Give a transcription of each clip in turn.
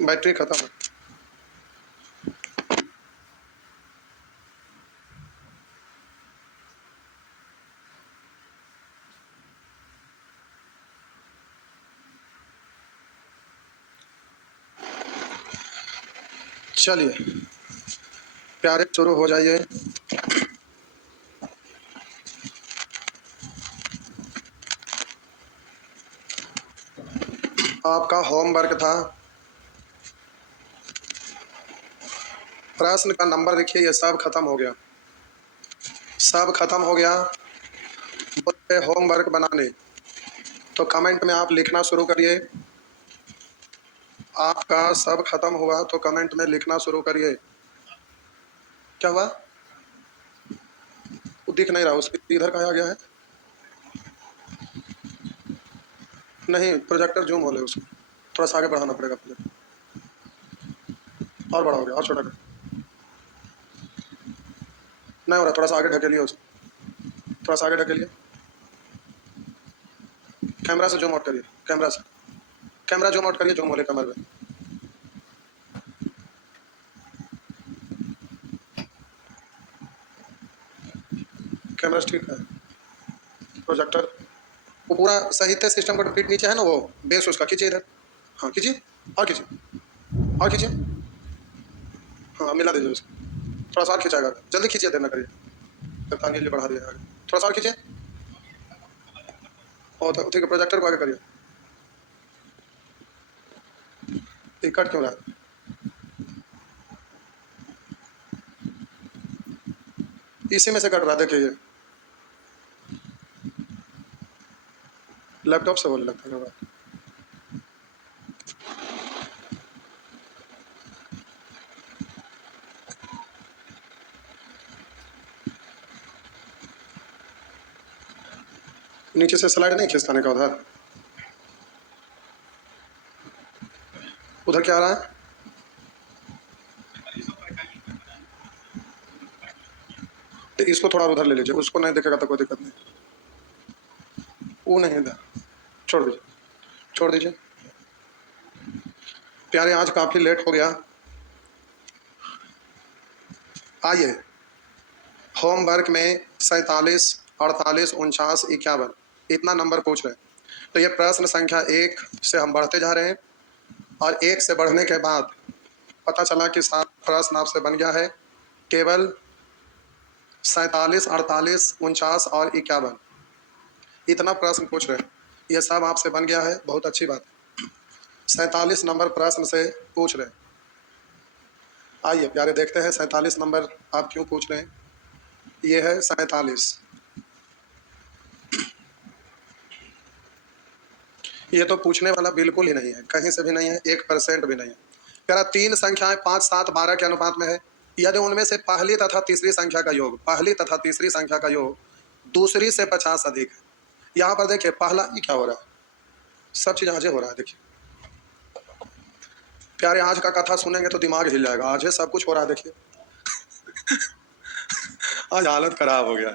Battery खत्म है। चलिए प्यारे शुरू हो जाइए। आपका होमवर्क था, प्रश्न का नंबर लिखिए। ये सब खत्म हो गया, सब खत्म हो गया। बोले होमवर्क बनाने, तो कमेंट में आप लिखना शुरू करिए। आपका सब खत्म हुआ तो कमेंट में लिखना शुरू करिए। क्या हुआ? वो दिख नहीं रहा, उसके इधर कहा गया है। नहीं, प्रोजेक्टर जूम हो ले उसको, थोड़ा सा आगे बढ़ाना पड़ेगा प्रोजेक्टर। और बड़ा हो गया, और छोटा कर। नहीं हो रहा, थोड़ा सा आगे ढकेलिए उसको, थोड़ा सा आगे ढकेलिए। कैमरा से जूम आउट करिए, कैमरा से, कैमरा जूम आउट करिए, जूम बोले कैमरे में। कैमरा ठीक है, प्रोजेक्टर वो पूरा सही थे। सिस्टम का फिट नीचे है ना, वो बेस उसका खींचिए इधर। हाँ खींचिए, और खींचिए, और खींचिए। हाँ मिला दीजिए उसको, थोड़ा सा और खींचाएगा, जल्दी खींचिए, देर ना करिए, फिर पानी के लिए बढ़ा दिया आगे। थोड़ा सा और खींचिए, और ठीक है, प्रोजेक्टर को आगे करिए। ये कट क्यों रहा है? इसी में से कट रहा है, देखिए ये लैपटॉप से बोलने लगता है। नीचे से स्लाइड नहीं खिसकाने का उधर, उधर क्या आ रहा है? तो इसको थोड़ा उधर ले लीजिए, उसको नहीं देखेगा तो कोई दिक्कत नहीं। वो नहीं था, छोड़ दीजिए, छोड़ दीजिए। प्यारे आज काफ़ी लेट हो गया। आइए, होमवर्क में 47, 48, 49, 51 इतना नंबर पूछ रहे हैं। तो ये प्रश्न संख्या 1 से हम बढ़ते जा रहे हैं, और 1 से बढ़ने के बाद पता चला कि 7 प्रश्न आपसे बन गया है। केवल 47, 48, 49 और 51 इतना प्रश्न पूछ रहे हैं। ये सब आपसे बन गया है, बहुत अच्छी बात है। 47 नंबर प्रश्न से पूछ रहे हैं। आइए प्यारे देखते हैं 47 नंबर आप क्यों पूछ रहे हैं। ये है 47, ये तो पूछने वाला बिल्कुल ही नहीं है, कहीं से भी नहीं है, 1% भी नहीं है। कह रहा 3 संख्याएं 5, 7, 12 के अनुपात में है, यदि उनमें से पहली तथा तीसरी संख्या का योग, पहली तथा तीसरी संख्या का योग दूसरी से 50 अधिक है। यहाँ पर देखिए पहला ये क्या हो रहा है, सब चीज आज हो रहा है। देखिए प्यारे आज का कथा सुनेंगे तो दिमाग हिल जाएगा, आज है सब कुछ हो रहा है। देखिए आज हालत खराब हो गया,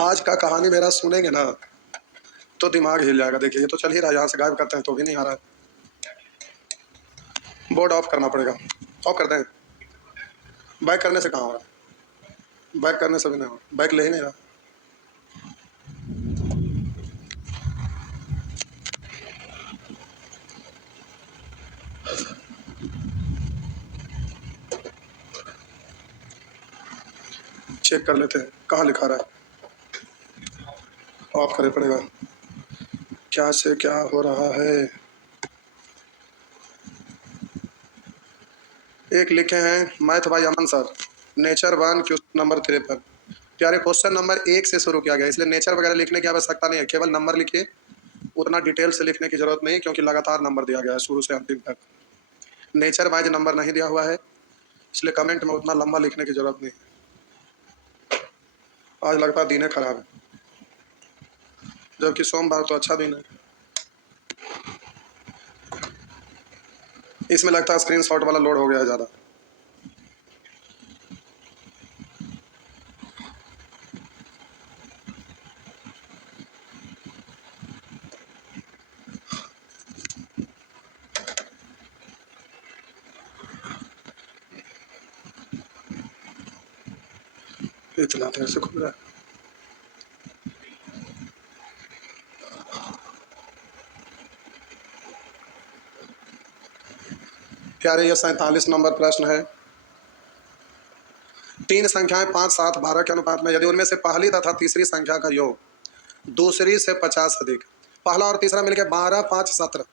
आज का कहानी मेरा सुनेंगे ना तो दिमाग हिल जाएगा। देखिए ये तो चल ही रहा है, यहाँ से गायब करते हैं तो भी नहीं आ रहा है। बोर्ड ऑफ करना पड़ेगा, ऑफ करते हैं। बैक करने से कहाँ हो रहा है, बैक करने से भी नहीं हो रहा, बैक ले ही नहीं रहा। चेक कर लेते हैं कहाँ लिखा रहा है, ऑफ करे पड़ेगा। क्या से क्या हो रहा है। एक लिखे हैं मैथ भाई अमन सर, नेचर 1 क्वेश्चन नंबर 53। प्यारे क्वेश्चन नंबर 1 से शुरू किया गया, इसलिए नेचर वगैरह लिखने की आवश्यकता नहीं है, केवल नंबर लिखिए। उतना डिटेल से लिखने की जरूरत नहीं, क्योंकि लगातार नंबर दिया गया है शुरू से अंतिम तक। नेचर वाइज नंबर नहीं दिया हुआ है, इसलिए कमेंट में उतना लंबा लिखने की जरूरत नहीं। आज लगता है दिन है खराब है, जबकि सोमवार तो अच्छा दिन है। इसमें लगता है स्क्रीनशॉट वाला लोड हो गया है ज़्यादा। इतना देर से घूम रहा है। प्यारे ये 47 नंबर प्रश्न है। तीन संख्याएं 5, 7, 12 के अनुपात में यदि उनमें से पहली तथा तीसरी संख्या का योग दूसरी से 50 अधिक, पहला और तीसरा मिलकर 12, 5, 17,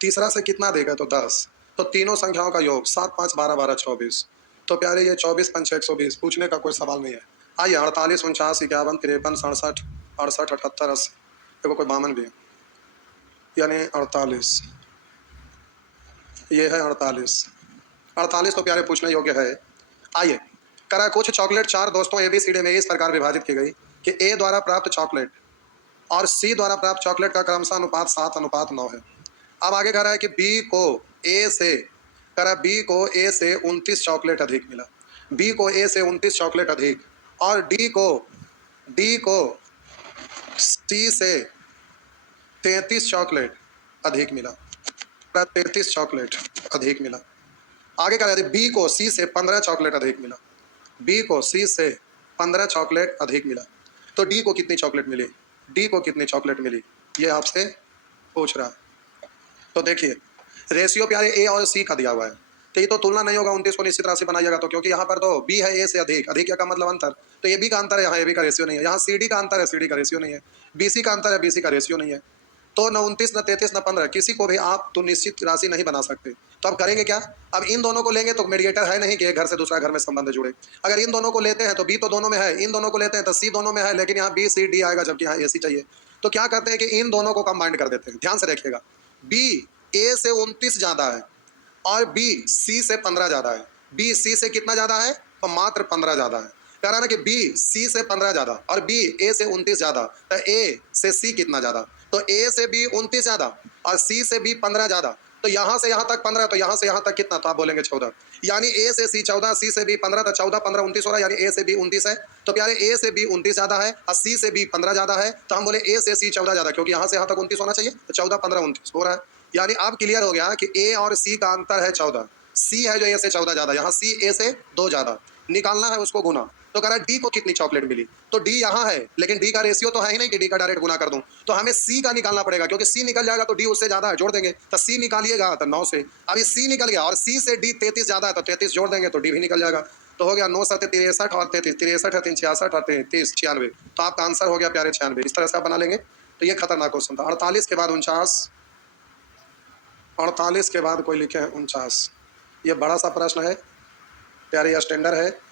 तीसरा से कितना देगा तो 10, तो तीनों संख्याओं का योग 7, 5, 12, 12, 24। तो प्यारे ये 24 पंच 120 पूछने का कोई सवाल नहीं है। आइए 48, 49, 51, 53, 67, 68, 78, 80, देखो कोई 52 भी है, यानी 48, ये है 48 तो प्यारे पूछने योग्य है। आइए करा कुछ चॉकलेट चार दोस्तों ABCD में इस प्रकार विभाजित की गई कि A द्वारा प्राप्त चॉकलेट और C द्वारा प्राप्त चॉकलेट का क्रमशः अनुपात 7:9 है। अब आगे कह रहा है कि B को A से 29 चॉकलेट अधिक मिला, B को A से 29 चॉकलेट अधिक, और D को C से 33 चॉकलेट अधिक मिला, 33 चॉकलेट अधिक मिला। आगे कह रहा है B को C से 15 चॉकलेट अधिक मिला, B को C से 15 चॉकलेट अधिक मिला, तो D को कितनी चॉकलेट मिली, D को कितनी चॉकलेट मिली, ये आपसे पूछ रहा है। तो देखिए रेशियो प्यारे A और C का दिया हुआ है, तो ये तो तुलना नहीं होगा, 29 को निश्चित राशि बनाइएगा, तो क्योंकि यहाँ पर तो B है A से अधिक, अधिक क्या का मतलब अंतर, तो AB का अंतर है, यहाँ AB का रेशियो नहीं है, यहाँ CD का अंतर है, CD का रेशियो नहीं है, BC का अंतर है, BC का रेशियो नहीं है, तो न 29 न 33 न 15 किसी को भी आप तो निश्चित राशि नहीं बना सकते। तो अब करेंगे क्या, अब इन दोनों को लेंगे तो मीडिएटर है नहीं कि एक घर से दूसरा घर में संबंध जुड़े। अगर इन दोनों को लेते हैं तो B तो दोनों में है, इन दोनों को लेते हैं तो C दोनों में है, लेकिन यहाँ B C D आएगा जबकि यहाँ AC चाहिए। तो क्या करते हैं कि इन दोनों को कंबाइंड कर देते हैं। ध्यान से देखिएगा, B A से 29 ज्यादा है और B C से 15 ज्यादा है। B C से कितना ज्यादा है, तो मात्र 15 ज्यादा है। कह रहा ना कि B C से 15 ज्यादा और B A से 29 ज्यादा, तो A से C कितना ज्यादा, तो A से B 29 ज्यादा और C से B 15 ज्यादा, तो यहाँ से यहाँ तक 15, तो यहाँ से यहाँ तक कितना, तो आप बोलेंगे 14, यानी A से C 14, C से B 15, तो 14, 15, 29 हो रहा है, यानी A से B 29 है। तो प्यारे A से B 29 ज्यादा है और C से B 15 ज्यादा है, तो हम बोले A से C 14 ज्यादा, क्योंकि यहाँ से यहाँ तक 29 होना चाहिए, तो 14, 15, 29 हो रहा है। यानी अब क्लियर हो गया कि A और C का अंतर है 14, C है जो A से 14 ज्यादा, यहाँ C A से 2 ज्यादा, निकालना है उसको गुना। तो कह रहा है D को कितनी चॉकलेट मिली, तो D यहाँ है, लेकिन D का रेशियो तो है ही नहीं कि D का डायरेक्ट गुना कर दूं, तो हमें C का निकालना पड़ेगा, क्योंकि C निकल जाएगा तो D उससे ज्यादा है, जोड़ देंगे, तो C निकालिएगा तो 9 से, अब ये C निकल गया और C से D 33 ज्यादा है, तो 33 जोड़ देंगे तो D भी निकल जाएगा। तो हो गया 9 7 63 और 33, 63 है 3 66 और 33 96, तो आपका आंसर हो गया प्यारे 96। इस तरह से आप बना लेंगे। तो ये खतरनाक क्वेश्चन था। 48 के बाद 49, 48 के बाद कोई लिखे हैं 49, ये बड़ा सा प्रश्न है प्यारे, यह स्टैंडर्ड है।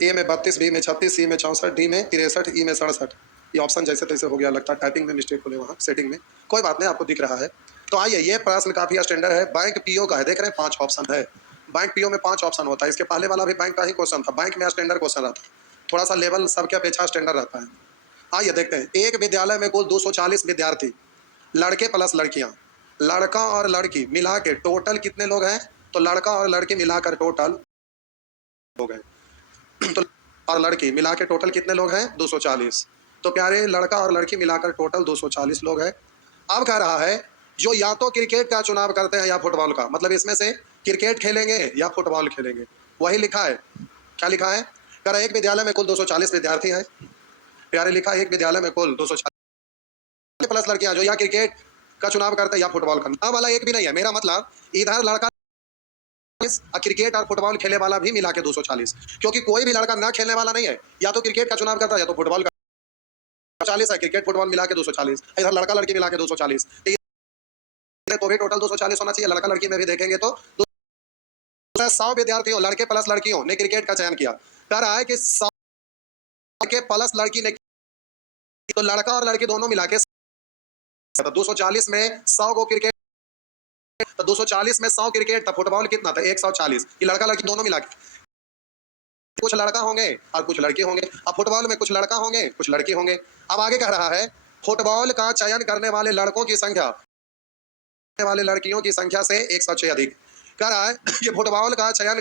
A में 32, B में 36, C में 64, D में 63, E में 67, ये ऑप्शन जैसे तैसे हो गया, लगता है टाइपिंग में मिस्टेक हो गया वहाँ सेटिंग में, कोई बात नहीं, आपको दिख रहा है। तो आइए ये प्रश्न काफी स्टैंडर्ड है, बैंक PO का है, देख रहे हैं 5 ऑप्शन है, बैंक PO में 5 ऑप्शन होता है। इसके पहले वाला भी बैंक का ही क्वेश्चन था, बैंक में स्टैंडर्ड क्वेश्चन रहता है, थोड़ा सा लेवल सबके अपेक्षा स्टैंडर्ड रहता है। आइए देखते हैं, एक विद्यालय में कुल 240 विद्यार्थी, लड़के प्लस लड़कियां, लड़का और लड़की मिला के टोटल कितने लोग हैं, तो लड़का और लड़की मिलाकर टोटल लोग हैं, तो और लड़की मिला के टोटल कितने लोग हैं 240, तो प्यारे लड़का और लड़की मिलाकर टोटल 240 लोग हैं। अब कह रहा है जो या तो क्रिकेट का चुनाव करते हैं या फुटबॉल का, मतलब इसमें से क्रिकेट खेलेंगे या फुटबॉल खेलेंगे, वही लिखा है। क्या लिखा है, कह रहा है एक विद्यालय में कुल 240 विद्यार्थी हैं, प्यारे लिखा है एक विद्यालय में कुल 240 प्लस लड़कियां जो या क्रिकेट का चुनाव करते हैं या फुटबॉल का, ना वाला एक भी नहीं है, मेरा मतलब इधर लड़का क्रिकेट और फुटबॉल खेलने वाला भी मिला के 240, क्योंकि कोई भी लड़का ना खेलने वाला नहीं है, या तो क्रिकेट का चुनाव करता है या तो फुटबॉल का, 40 है, क्रिकेट फुटबॉल मिला के 240, इधर लड़का लड़की मिला के 240, तो भी टोटल 240 होना चाहिए। लड़का लड़की में भी देखेंगे तो 100 विद्यार्थियों लड़के प्लस लड़कियों ने क्रिकेट का चयन किया, कह रहा है कि 100 लड़के प्लस लड़की ने, तो लड़का और लड़की दोनों मिला के 240 में 100 को क्रिकेट, तो 240 में 100 क्रिकेट था, फुटबॉल कितना था 140, ये लड़का लड़की दोनों मिला के, कुछ लड़का होंगे और कुछ लड़के होंगे। अब फुटबॉल में कुछ लड़का होंगे कुछ लड़के होंगे। अब आगे कह रहा है फुटबॉल का चयन करने वाले लड़कों की संख्या वाले लड़कियों की संख्या से 106 अधिक। कह रहा है कि फुटबॉल का चयन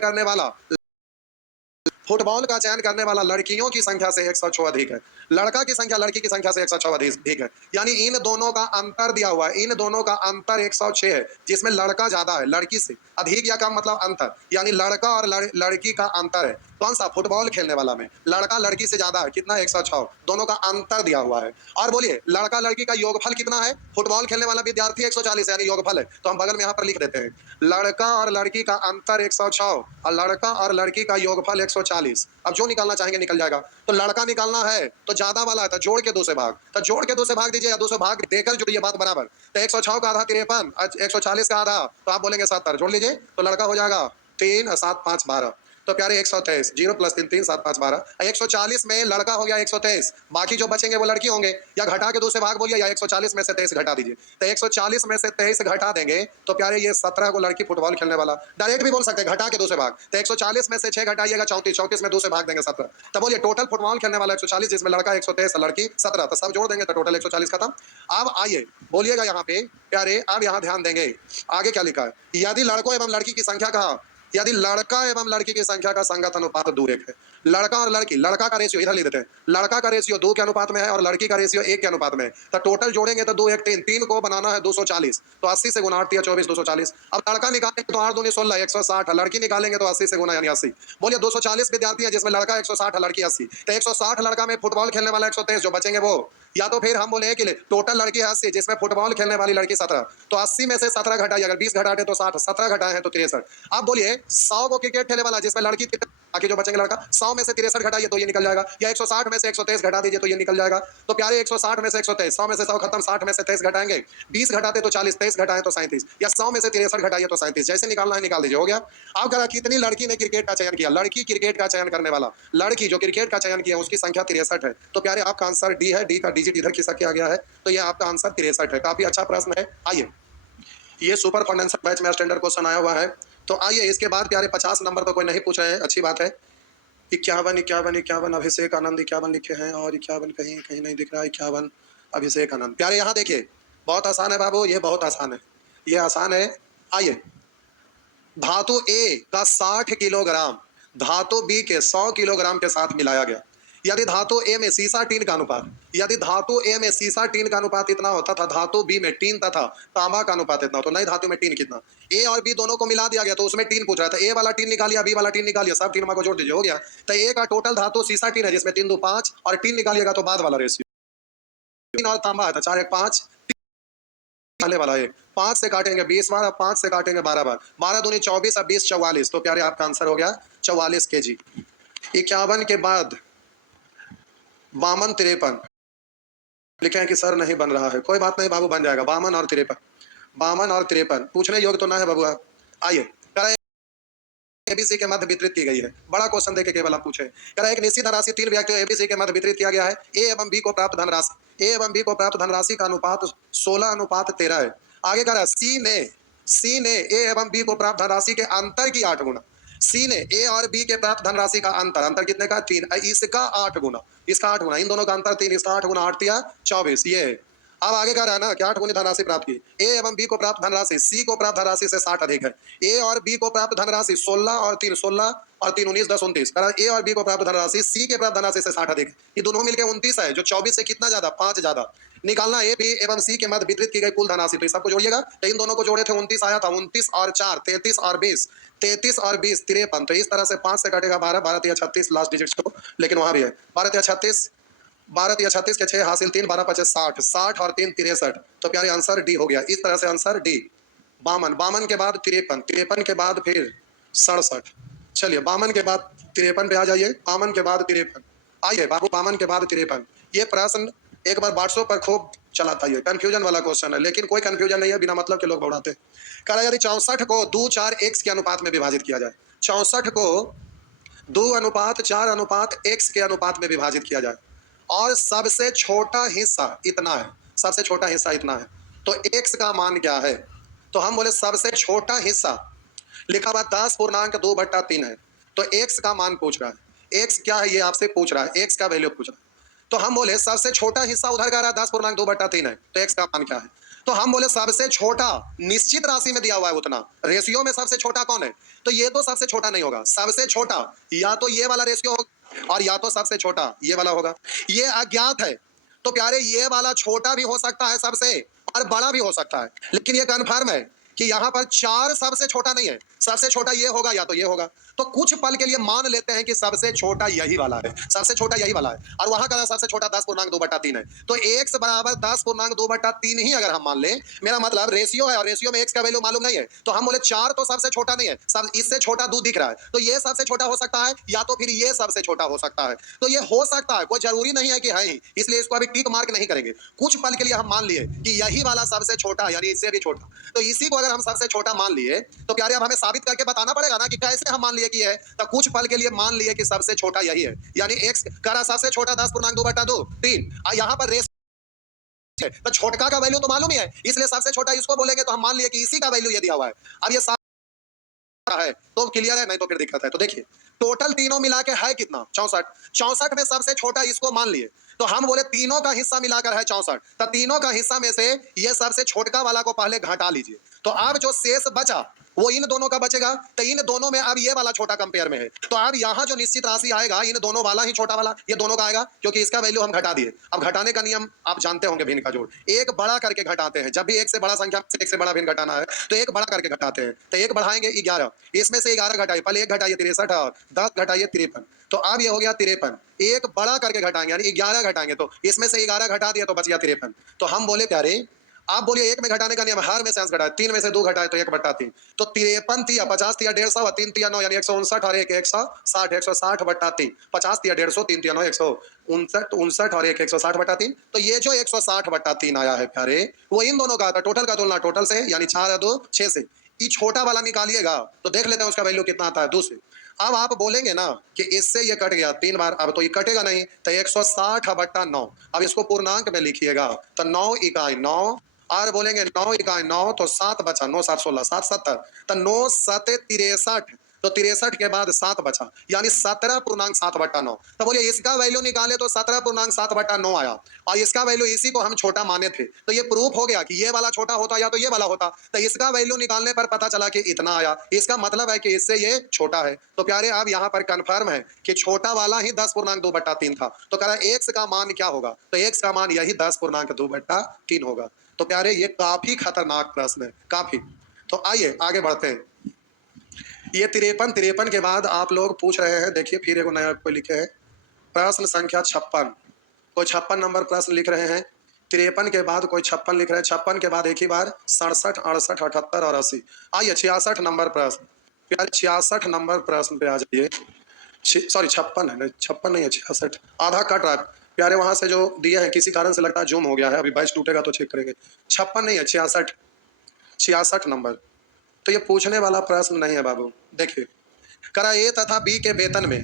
करने वाला लड़कियों की संख्या से 106 अधिक है, लड़का की संख्या लड़की की संख्या से 106 अधिक है, यानी इन दोनों का अंतर दिया हुआ है, इन दोनों का अंतर 106 है, जिसमें लड़का ज्यादा है लड़की से, अधिक या कम मतलब अंतर, यानी लड़का और लड़की का अंतर है कौन सा? फुटबॉल खेलने वाला में। लड़का लड़की से ज्यादा है, कितना? 106। दोनों का अंतर दिया हुआ है। और बोलिए लड़का लड़की का योगफल कितना है? फुटबॉल खेलने वाला विद्यार्थी 140 यानी योगफल है, तो हम बगल में यहाँ पर लिख देते हैं लड़का और लड़की का अंतर 106 और लड़का और लड़की का योगफल 140। अब जो निकालना चाहेंगे निकल जाएगा। तो लड़का निकालना है तो ज्यादा वाला है, तो जोड़ के 2 से भाग, तो जोड़ के 2 से भाग दीजिए या 2 से भाग देकर जोड़िए, बात बराबर। तो 106 का आधा 53, 140 का आधा तो आप बोलेंगे 70, जोड़ लीजिए तो लड़का हो जाएगा 3 7 5 12। तो प्यारे 123, 0 + 3 3 7 5 12। 140 में लड़का हो गया 123, बाकी जो बचेंगे वो लड़की होंगे, या घटा के 2 से भाग बोलिए या 140 में से 23 घटा दीजिए। तो 140 में से 23 घटा देंगे तो प्यारे ये 17 को लड़की फुटबॉल खेलने वाला। डायरेक्ट भी बोल सकते हैं घटा के 2 से भाग, तो 140 में से 6 घटाइएगा 34, 34 में 2 से भाग देंगे 17। तो बोलिए टोटल फुटबॉल खेलने वाला 140 जिसमें लड़का 123 लड़की 17, तो सब जोड़ देंगे तो टोटल 140 खत्म। अब आइए बोलिएगा यहाँ पे प्यारे, अब यहाँ ध्यान देंगे आगे क्या लिखा है। यदि लड़कों एवं लड़की की संख्या कहा, यदि लड़का एवं लड़की की संख्या का संगत अनुपात 2:1 है। लड़का और लड़की, लड़का का रेशियो इधर लिख देते हैं, लड़का का रेशियो 2 के अनुपात में है और लड़की का रेशियो 1 के अनुपात में है। तो टोटल जोड़ेंगे तो 2 1 3, 3 को बनाना है 240, तो 80 से गुना 8 या 24 240। अब लड़का निकालेंगे तो 8 दूनी 16 160, लड़की निकालेंगे तो 80 से गुना यानी 80। बोलिए 240 विद्यार्थी है जिसमें लड़का 160 लड़की 80, तो 160 लड़का में फुटबॉल खेलने वाला 123, जो बचेंगे वो, या तो फिर हम बोले कि टोटल लड़की 80 जिसमें फुटबॉल खेलने वाली लड़की 17, तो 80 में से 17 घटाइए, अगर 20 घटाते तो 60, 17 घटाए हैं तो 63। अब बोलिए 100 को क्रिकेट खेलने वाला जिसमें लड़की, बाकी जो बचेंगे लड़का, 100 में से 63 घटाइए तो ये निकल जाएगा, या 160 में से 123 घटा दीजिए तो ये निकल जाएगा। तो प्यारे 160 में से 123, 100 में से 100 खत्म, 60 में से 23 घटाएंगे, 20 घटाते तो 40, 23 घटाए तो 37, या 100 में से 63 घटाइए तो 37, जैसे निकालना है निकाल दीजिए, हो गया। अब कहा कितनी लड़की ने क्रिकेट का चयन किया, लड़की क्रिकेट का चयन करने वाला, लड़की जो क्रिकेट का चयन किया उसकी संख्या 63 है। तो प्यारे आपका आंसर डी है, डी का डिजिट इधर खिसक के आ गया है, तो ये आपका आंसर 63 है। काफी अच्छा प्रश्न है। आइए ये सुपर कंडेंसर बैच में स्टैंडर्ड क्वेश्चन आया हुआ है। तो आइए इसके बाद प्यारे 50 नंबर पर कोई नहीं पूछ रहे हैं, अच्छी बात है। 51 51 51 अभिषेक आनंद 51 लिखे हैं, और 51 कहीं कहीं नहीं दिख रहा है। 51 अभिषेक आनंद। प्यारे यहाँ देखिए बहुत आसान है बाबू, ये बहुत आसान है, ये आसान है। आइए धातु ए का 60 किलोग्राम धातु बी के 100 किलोग्राम के साथ मिलाया गया। यदि धातु ए में सीसा टीन का अनुपात, यदि धातु ए में सीसा टीन का अनुपात इतना होता था, धातु बी में टीन तथा तांबा का अनुपात इतना होता, नई धातु में टीन कितना। ए और बी दोनों को मिला दिया गया तो उसमें टीन पूछ रहा था, ए वाला टीन निकालिया, बी वाला टीन निकालिया, सब टीन को जोड़ दीजिए, हो गया। तो ए का टोटल धातु सीसा टीन है जिसमें 3 2 5 और टीन निकालिएगा तो बाद वाला रेशियो, टीन और तांबा है तो 4 1 5 पहले वाला है। 5 से काटेंगे 20 बार, अब 5 से काटेंगे 12 बार, 12 दूनी 24 अब 20 44। तो प्यारे आपका आंसर हो गया 44 kg। 51 के बाद 52 53 लिखे हैं कि सर नहीं बन रहा है, कोई बात नहीं बाबू बन जाएगा। 52 और 53, 52 और 53 पूछने योग्य तो ना है बाबू। आइए एबीसी के मध्य वितरित की गई है, बड़ा क्वेश्चन देके केवल आप पूछे। कह रहा एक निश्चित राशि 3 व्यक्तियों एबीसी के मध्य वितरित किया गया है। ए एवं बी को प्राप्त धनराशि, ए एवं बी को प्राप्त धनराशि का अनुपात 16:13 है। आगे कह रहा है सी ने ए एवं बी को प्राप्त धनराशि के अंतर की 8 गुना। सी ने ए और बी के प्राप्त धनराशि का अंतर कितने का? 3, इसका 8 गुना, इसका 8 गुना, इन दोनों का अंतर 3, इसका 8 गुना 8 या 24, ये है। अब आगे कह रहा है ना कि 8 गुनी धनराशि प्राप्त की। ए एवं बी को प्राप्त धनराशि सी को प्राप्त धनराशि से 60 अधिक है। ए और बी को प्राप्त धनराशि 16 और 3 19 10 29। ए और बी को प्राप्त धनराशि सी के प्राप्त धनराशि से 60 अधिक है। ये दोनों मिलकर 29 है, जो 24 से कितना ज्यादा? 5 ज्यादा। निकालना ए बी एवं सी के मध्य वितरित की गई कुल धनराशि, तो सबको जोड़िएगा। तो इन दोनों को जोड़े थे 29 आया था, 29 और 4 33 और 20, 33 और 20 53। तो इस तरह से 5 से कटेगा 12, 12 या 36 लास्ट डिजिट को, लेकिन वहां भी है 12 या 36, 12 या 36 के 6 हासिल 3 12 25 60, 60 और 3 63। तो प्यारे आंसर डी हो गया। इस तरह से आंसर डी। 52, 52 के बाद 53, 53 के बाद फिर 67। चलिए 52 के बाद 53 पे आ जाइए, 52 के बाद 53। आइए बाबू 52 के बाद 53। ये प्रश्न एक बार व्हाट्सएप पर खूब चला था, ये कंफ्यूजन वाला क्वेश्चन है, लेकिन कोई कंफ्यूजन नहीं है, बिना मतलब के लोग उड़ाते। कह रहा है यदि 64 को 2:4 के अनुपात में विभाजित किया जाए, 64 को 2:4 के अनुपात में विभाजित किया जाए और सबसे छोटा हिस्सा इतना है, सबसे छोटा हिस्सा इतना है, तो x का मान क्या है? तो हम बोले सबसे छोटा हिस्सा लिखा हुआ 10.2/3 है, तो x का मान पूछ रहा है। x क्या है ये आपसे पूछ रहा है, x का वैल्यू पूछ रहा है। तो हम बोले सबसे छोटा हिस्सा उधर का रहा 10.2/3 है, तो x का मान क्या है? तो हम बोले सबसे छोटा निश्चित राशि में दिया हुआ है उतना, रेशियो में सबसे छोटा कौन है? तो ये तो सबसे छोटा नहीं होगा, सबसे छोटा या तो ये वाला रेशियो होगा और या तो सबसे छोटा ये वाला होगा। ये अज्ञात है, तो प्यारे ये वाला छोटा भी हो सकता है सबसे और बड़ा भी हो सकता है, लेकिन ये कन्फर्म है कि यहाँ पर 4 सबसे छोटा नहीं है, सबसे छोटा ये होगा या तो ये होगा। तो कुछ पल के लिए मान लेते हैं कि सबसे छोटा यही वाला है, सबसे छोटा यही वाला है, और वहां का सबसे छोटा 10.2/3 है। तो x बराबर 10.2/3 ही अगर हम मान लें, मेरा मतलब रेशियो है और रेशियो में x का वैल्यू मालूम नहीं है, तो हम बोले 4 तो सबसे छोटा नहीं है, सब इससे छोटा 2 दिख रहा है, तो ये सबसे छोटा हो सकता है या तो फिर ये सबसे छोटा हो सकता है। तो ये हो सकता है, कोई जरूरी नहीं है कि है ही, इसलिए इसको अभी टिक मार्क नहीं करेंगे। कुछ पल के लिए हम मान लिए कि यही वाला सबसे छोटा यानी इससे भी छोटा, तो इसी को अगर हम सबसे छोटा मान लिए तो प्यारे अब हमें साबित करके बताना पड़ेगा ना कि कैसे हम मान लिए कि है। तो कुछ पल के लिए मान लिए कि सबसे छोटा यही है, यानी x करा सबसे छोटा 10.2/3। यहाँ पर रेस तो छोटका का वैल्यू तो मालूम ही है, इसलिए सबसे छोटा इसको बोलेंगे, तो हम मान लिए कि इसी का वैल्यू ये दिया हुआ है। अब ये है तो क्लियर है, नहीं तो फिर दिक्कत है। तो देखिए टोटल तीनों मिला के है कितना, 64। 64 में सबसे छोटा इसको मान लिए, तो हम बोले तीनों का हिस्सा मिलाकर है 64, तो तीनों का हिस्सा में से ये सबसे छोटका वाला को पहले घटा लीजिए, तो अब जो शेष बचा वो इन दोनों का बचेगा। तो इन दोनों में अब ये वाला छोटा कंपेयर में है, तो अब यहाँ जो निश्चित राशि आएगा इन दोनों वाला ही छोटा वाला ये दोनों का आएगा, क्योंकि इसका वैल्यू हम घटा दिए। अब घटाने का नियम आप जानते होंगे, भिन्न का जोड़ एक बड़ा करके घटाते हैं। जब भी एक से बड़ा संख्या से एक से बड़ा भिन्न घटाना है तो एक बड़ा करके घटाते हैं। तो एक बढ़ाएंगे 11, इसमें से 11 घटाइए, पहले एक घटाइए 63 और 10 घटाइए 53, तो अब ये हो गया 53। एक बड़ा करके घटाएंगे यानी 11 घटाएंगे, तो इसमें से 11 घटा दिया तो बच गया 53। तो हम बोले प्यारे आप बोलिए एक में घटाने का नियम, हर में से अंश घटाए, 3 में से 2 घटाए तो 1/3, तो 53 तिया 50 तिया 150 और 3 तिया 9 यानी 159 और 1 160, 160/3, 50 तिया 150, 3 तिया 9 159, 59 और 1 160/3। तो ये जो 160/3 आया है प्यारे वो इन दोनों का था, टोटल का तुलना टोटल से यानी 4 2 6 से ये छोटा वाला निकालिएगा तो देख लेते हैं उसका वैल्यू कितना आता है 2 से। अब आप बोलेंगे ना कि इससे ये कट गया 3 बार, अब तो ये कटेगा नहीं, तो 160/9। अब इसको पूर्णांक में लिखिएगा, तो 9 इकाई 9, और बोलेंगे 9 इकाई 9, तो 7 बचा, 9 7 16 7 70, तो 9 7 63, तो 63 के बाद 7 बचा यानी 17.7/9। तो बोलिए इसका वैल्यू निकाले तो 17.7/9 आया, और इसका वैल्यू इसी को हम छोटा माने थे, तो ये प्रूफ हो गया कि ये वाला छोटा होता या तो ये वाला होता। तो इसका वैल्यू निकालने पर पता चला कि इतना आया, इसका मतलब है कि इससे ये छोटा है। तो प्यारे अब यहाँ पर कंफर्म है कि छोटा वाला ही 10.2/3 था। तो कह रहा x का मान क्या होगा, तो x का मान यही 10.2/3 होगा। तो प्यारे ये काफी खतरनाक प्रश्न है, काफी। तो आइए आगे बढ़ते हैं। ये 53 के बाद आप लोग पूछ रहे हैं, देखिए फिर एक नया कोई लिखे है प्रश्न संख्या 56, कोई 56 नंबर प्रश्न लिख रहे हैं। 53 के बाद कोई 56 लिख रहे हैं, 56 के बाद एक ही बार 67 68 78 और 80। आइए 66 नंबर प्रश्न, प्यारे 66 नंबर प्रश्न पे आ जाइए। सॉरी 56 है, नहीं 56 नहीं है 66, आधा कट रहा है प्यारे, वहां से जो दिए हैं किसी कारण से लगता है जूम हो गया है, अभी बैच टूटेगा तो चेक करेंगे। 56 नहीं है 66, 66 नंबर। तो ये पूछने वाला प्रश्न नहीं है बाबू। देखिए करा ए तथा बी के वेतन में,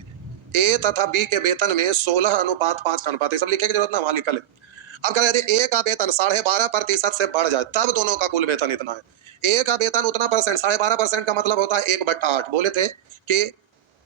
ए तथा बी के वेतन में 16:5 का अनुपात, ये सब लिखने की जरूरत ना, वहां लिखा है। अब कह रहे ए का वेतन 12.5% से बढ़ जाए तब दोनों का कुल वेतन इतना है। ए का वेतन उतना परसेंट, 12.5% का मतलब होता है 1/8। बोले थे कि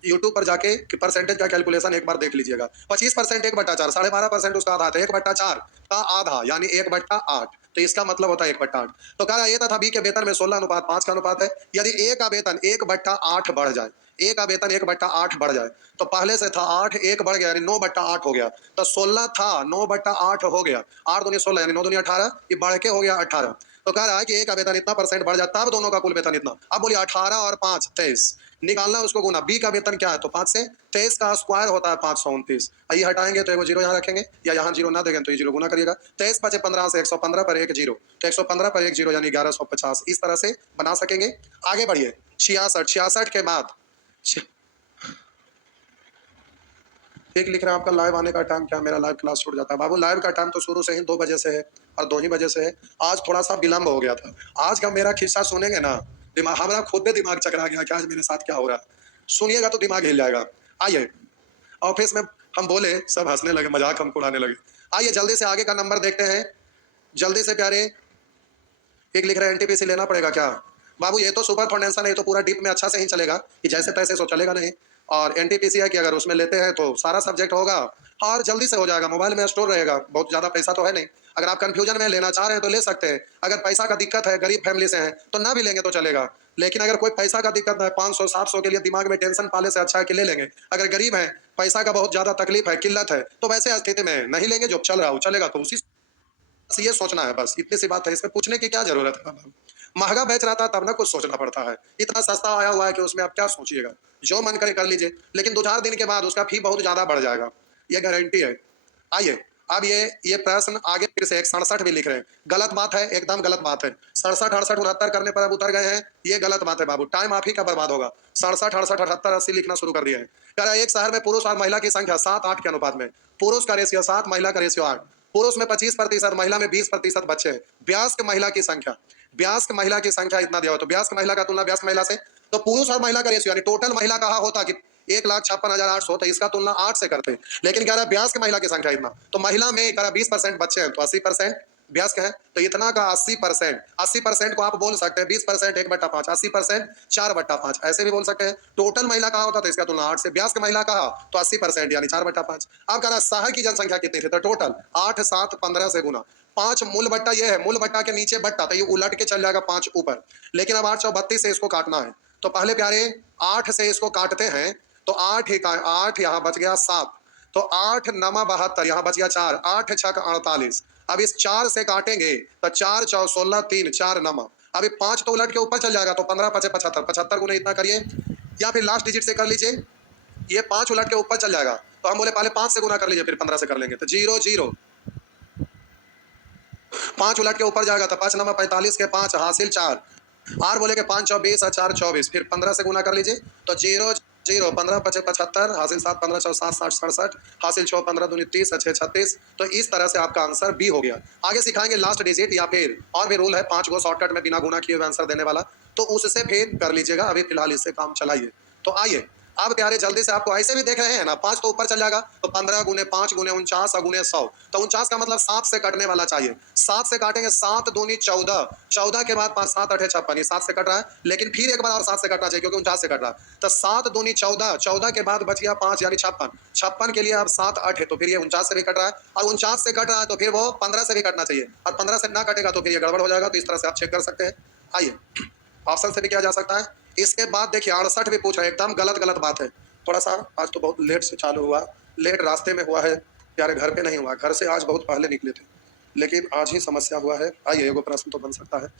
यूट्यूब पर जाके कि परसेंटेज का कैलकुलेशन एक बार देख लीजिएगा। 25% 1/4, 12.5% उसका आधा है, 1/4 का आधा यानी 1/8, तो इसका मतलब होता है 1/8। तो कहा ए तथा बी के वेतन में 16:5 का अनुपात है। यदि ए का वेतन 1/8 बढ़ जाए, ए का वेतन 1/8 बढ़ जाए, तो पहले से था 8, 1 बढ़ गया यानी 9/8 हो गया, तो 16 था 9/8 हो गया, 8 दूनी 16 यानी 9 दूनी 18, ये बढ़ के हो गया 18। तो कह रहा है कि ए का वेतन इतना परसेंट बढ़ जाए तब दोनों का कुल वेतन इतना। अब बोलिए 18 और 5 23, निकालना उसको गुना। बी का वेतन क्या है, तो 5 से 23 का स्क्वायर होता है 529, ये हटाएंगे तो एगो जीरो यहाँ रखेंगे, या यहाँ जीरो ना देंगे तो ये जीरो गुना करिएगा। 23 × 15 से 115 पर एक जीरो, तो 115 पर एक जीरो यानी 1150, इस तरह से बना सकेंगे। आगे बढ़िए 66 के बाद एक लिख रहा है आपका लाइव आने का टाइम क्या, मेरा लाइव क्लास छूट जाता है। बाबू लाइव का टाइम तो शुरू से ही 2 बजे से है और 2 ही बजे से है, आज थोड़ा सा विलंब हो गया था। आज का मेरा किस्सा सुनेंगे ना, दिमाग हमारा खुद पे दिमाग चकरा गया कि आज मेरे साथ क्या हो रहा है, सुनिएगा तो दिमाग हिल जाएगा। आइए ऑफिस में हम बोले, सब हंसने लगे, मजाक हमको उड़ाने लगे। आइए जल्दी से आगे का नंबर देखते हैं, जल्दी से प्यारे। एक लिख रहे हैं एनटीपीसी लेना पड़ेगा क्या, बाबू ये तो सुपर फाउंडेशन है तो पूरा डीप में अच्छा से ही चलेगा, कि जैसे तैसे सो चलेगा नहीं। और एनटीपीसी है कि अगर उसमें लेते हैं तो सारा सब्जेक्ट होगा और जल्दी से हो जाएगा, मोबाइल में स्टोर रहेगा, बहुत ज़्यादा पैसा तो है नहीं। अगर आप कंफ्यूजन में लेना चाह रहे हैं तो ले सकते हैं, अगर पैसा का दिक्कत है, गरीब फैमिली से हैं तो ना भी लेंगे तो चलेगा। लेकिन अगर कोई पैसा का दिक्कत है, 500 700 के लिए दिमाग में टेंशन पाले से अच्छा है कि ले लेंगे। अगर गरीब है, पैसा का बहुत ज़्यादा तकलीफ है, किल्लत है, तो वैसे स्थिति में नहीं लेंगे, जो चल रहा हो चलेगा, तो उसी ये सोचना है, बस इतनी सी बात है, इसमें पूछने की क्या जरूरत है। महंगा बेच रहा था तब ना कुछ सोचना पड़ता है, इतना सस्ता आया हुआ है कि उसमें आप क्या सोचिएगा, जो मन करे कर लीजिए, लेकिन 2-4 दिन के बाद उसका फी बहुत ज़्यादा बढ़ जाएगा, ये गारंटी है। आइए, अब ये प्रश्न आगे फिर से एक 67 भी लिख रहे हैं, गलत बात है, एकदम गलत बात है। 67, 68, 69 करने पर अब उतर गए हैं, ये गलत बात है बाबू, टाइम आप ही का बर्बाद होगा। 67, 68, 78, 80 लिखना शुरू कर दिए हैं। कह रहा है एक शहर में पुरुष और महिला की संख्या 7-8 के अनुपात में, पुरुष का रेशियो 7, महिला का रेशियो 8, पुरुष में 25%, महिला में 20% बच्चे हैं। वयस्क महिला की संख्या, वयस्क महिला की संख्या इतना दिया हो, तो वयस्क महिला का तुलना वयस्क महिला से, तो पुरुष और महिला का रेशियो यानी टोटल महिला कहा होता कि 1,56,800, तो इसका तुलना 8 से करते, लेकिन कह रहा है वयस्क महिला की संख्या इतना, तो महिला में कह रहा 20% बच्चे हैं, तो 80% वयस्क है, तो इतना का 80%, 80% को आप बोल सकते हैं 20% 1/5, 80% 4/5, ऐसे भी बोल सकते हैं। टोटल महिला कहा होता तो इसका तुलना 8 से, वयस्क महिला कहा तो 80% यानी 4/5। अब कह रहा शहर की जनसंख्या कितनी थी, तो टोटल 8, 7, 15 से गुना 5 मूल बट्टा ये है, मूल बट्टा के नीचे बट्टा, तो ये उलट के चल जाएगा 5 ऊपर, लेकिन अब 832 से इसको काटना है, तो पहले प्यारे 8 से इसको काटते हैं, तो 8 ही का 8 यहाँ बच गया 7, तो 8 9 72, यहाँ बच गया 4, 8 6 48। अब इस 4 से काटेंगे तो 4 4 16 3 4 9, अब ये 5 तो उलट के ऊपर चल जाएगा, तो 15 5 75, 75 गुना इतना करिए, या फिर लास्ट डिजिट से कर लीजिए, ये 5 उलट के ऊपर चल जाएगा, तो हम बोले पहले 5 से गुना कर लीजिए फिर 15 से कर लेंगे, तो 0 0, 5 उलट के ऊपर जाएगा, तो 5 9 45 के 5 हासिल 4, आर बोले के 5 24 और 4 24, फिर 15 से गुना कर लीजिए, तो 0 0, 15 5 75 हासिल 7 15 4 7 60 67 हासिल 6 15 दूनी 30 6 36, तो इस तरह से आपका आंसर बी हो गया। आगे सिखाएंगे लास्ट डिजिट, या फिर और भी रूल है 5 गो शॉर्टकट में बिना गुना किए हुए आंसर देने वाला, तो उससे फिर कर लीजिएगा, अभी फिलहाल इससे काम चलाइए। तो आइए अब प्यारे जल्दी से, आपको ऐसे भी देख रहे हैं ना, 5 तो ऊपर चल जाएगा, तो 15 गुने 5 गुने 49 और गुने 100, तो 49 का मतलब 7 से कटने वाला चाहिए, 7 से काटेंगे, 7 दूनी 14, 14 के बाद 5 7 8 56, ये 7 से कट रहा है, लेकिन फिर एक बार और 7 से कटना चाहिए क्योंकि 49 से कट रहा है, तो 7 दूनी 14, 14 के बाद बच गया 5 यानी 56, 56 के लिए अब 7 8 है, तो फिर ये 49 से भी कट रहा है, और 49 से कट रहा है तो फिर वो 15 से भी कटना चाहिए, और 15 से ना कटेगा तो फिर ये गड़बड़ हो जाएगा, तो इस तरह से आप चेक कर सकते हैं। आइए ऑप्शन से भी किया जा सकता है। इसके बाद देखिए 68 भी पूछ रहे हैं, एकदम गलत गलत बात है, थोड़ा सा आज तो बहुत लेट से चालू हुआ, लेट रास्ते में हुआ है यार, घर पे नहीं हुआ, घर से आज बहुत पहले निकले थे, लेकिन आज ही समस्या हुआ है। आइए एगो प्रश्न तो बन सकता है।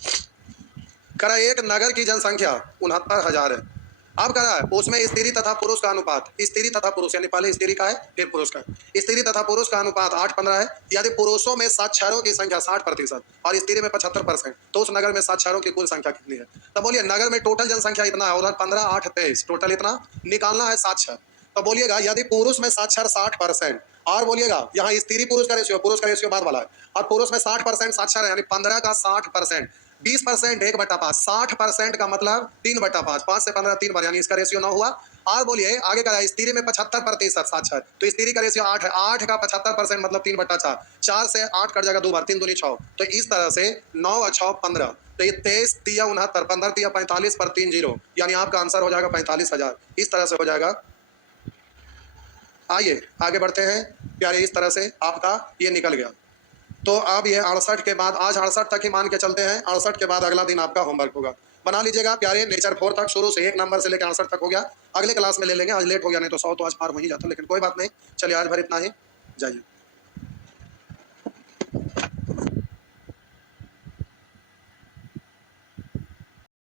करा एक नगर की जनसंख्या 69,000 है, अब करा है उसमें स्त्री तथा पुरुष का अनुपात, स्त्री तथा पुरुष यानी पहले स्त्री का है फिर पुरुष का, स्त्री तथा पुरुष का अनुपात 8:15 है, यदि पुरुषों में साक्षरों की संख्या 60% और स्त्री में 75%, तो उस नगर में साक्षरों की कुल संख्या कितनी है। तो बोलिए नगर में टोटल जनसंख्या इतना है, उधर 15 8 23, टोटल इतना निकालना है साक्षर, तो बोलिएगा यदि पुरुष में साक्षर 60%, और बोलिएगा यहाँ स्त्री पुरुष का रेशियो बाद वाला है, और पुरुष में 60% साक्षर है, यानी 15 का 60%, 20% 1/5, 60% का मतलब 3/5, 5 से 15 3 बार, यानी इसका रेशियो 9 हुआ। और बोलिए आगे का स्त्री में 75% साक्षर, तो स्त्री का रेशियो 8 है, 8 का 75% मतलब 3/4, 4 से 8 कट जाएगा 2 बार, 3 दूनी 6, तो इस तरह से 9 और 6 15, तो ये 23 3 69, 15 3 45 पर 3 0, यानी आपका आंसर हो जाएगा 45,000, इस तरह से हो जाएगा। आइए आगे बढ़ते हैं प्यारे, इस तरह से आपका ये निकल गया। तो अब ये 68 के बाद, आज 68 तक ही मान के चलते हैं, 68 के बाद अगला दिन आपका होमवर्क होगा, बना लीजिएगा प्यारे। नेचर 4 तक शुरू से 1 नंबर से लेकर 68 तक हो गया, अगले क्लास में ले लेंगे, आज लेट हो गया, नहीं तो 100 तो आज पार हो ही जाता, लेकिन कोई बात नहीं, चलिए आज भर इतना ही, जाइए।